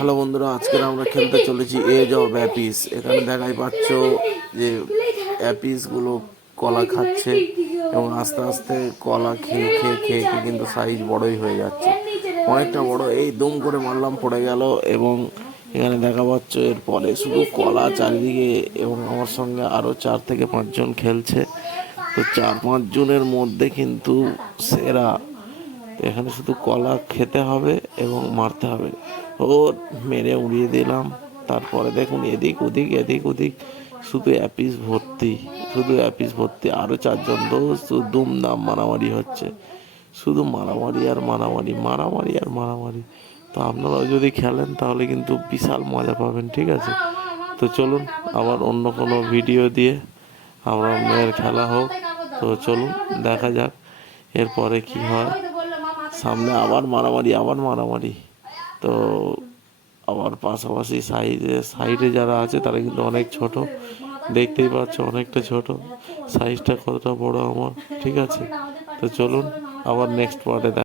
Hello বন্ধুরা, আজকে আমরা খেলতে চলেছি এজ অফ অ্যাপিস। এখানে দেখাই পাচ্ছ যে অ্যাপিসগুলো কলা খাচ্ছে এবং আস্তে আস্তে কলা খেয়ে খেয়ে খেয়ে খেয়ে কিন্তু সাইজ বড়ই হয়ে যাচ্ছে, অনেকটা বড়। এই দম করে মারলাম, পড়ে গেল। এবং এখানে দেখা পাচ্ছ এরপরে শুধু কলা চারিদিকে, এবং আমার সঙ্গে আরও 4 থেকে 5 জন খেলছে। তো 4-5 জনের মধ্যে কিন্তু সেরা। তো এখানে শুধু কলা খেতে হবে এবং মারতে হবে। ও মেরে উড়িয়ে দিলাম। তারপরে দেখুন এদিক ওদিক এদিক ওদিক শুধু অ্যাপিস ভর্তি, শুধু অ্যাপিস ভর্তি। আরও 4 জন দোস্ত দুমদাম মারামারি হচ্ছে, শুধু মারামারি আর মারামারি, মারামারি আর মারামারি। তো আপনারাও যদি খেলেন তাহলে কিন্তু বিশাল মজা পাবেন, ঠিক আছে? তো চলুন আবার অন্য কোনো ভিডিও দিয়ে আমরা মেয়ের খেলা হোক। তো চলুন দেখা যাক এরপরে কি হয়। সামনে আবার মারামারি, আবার মারামারি। তো আবার পাশাপাশি সাইডে যারা আছে তারা কিন্তু অনেক ছোট, দেখতেই পাচ্ছ অনেকটা ছোট। সাইজটা কতটা বড় আমার, ঠিক আছে? তো চলুন আবার নেক্সট পার্টে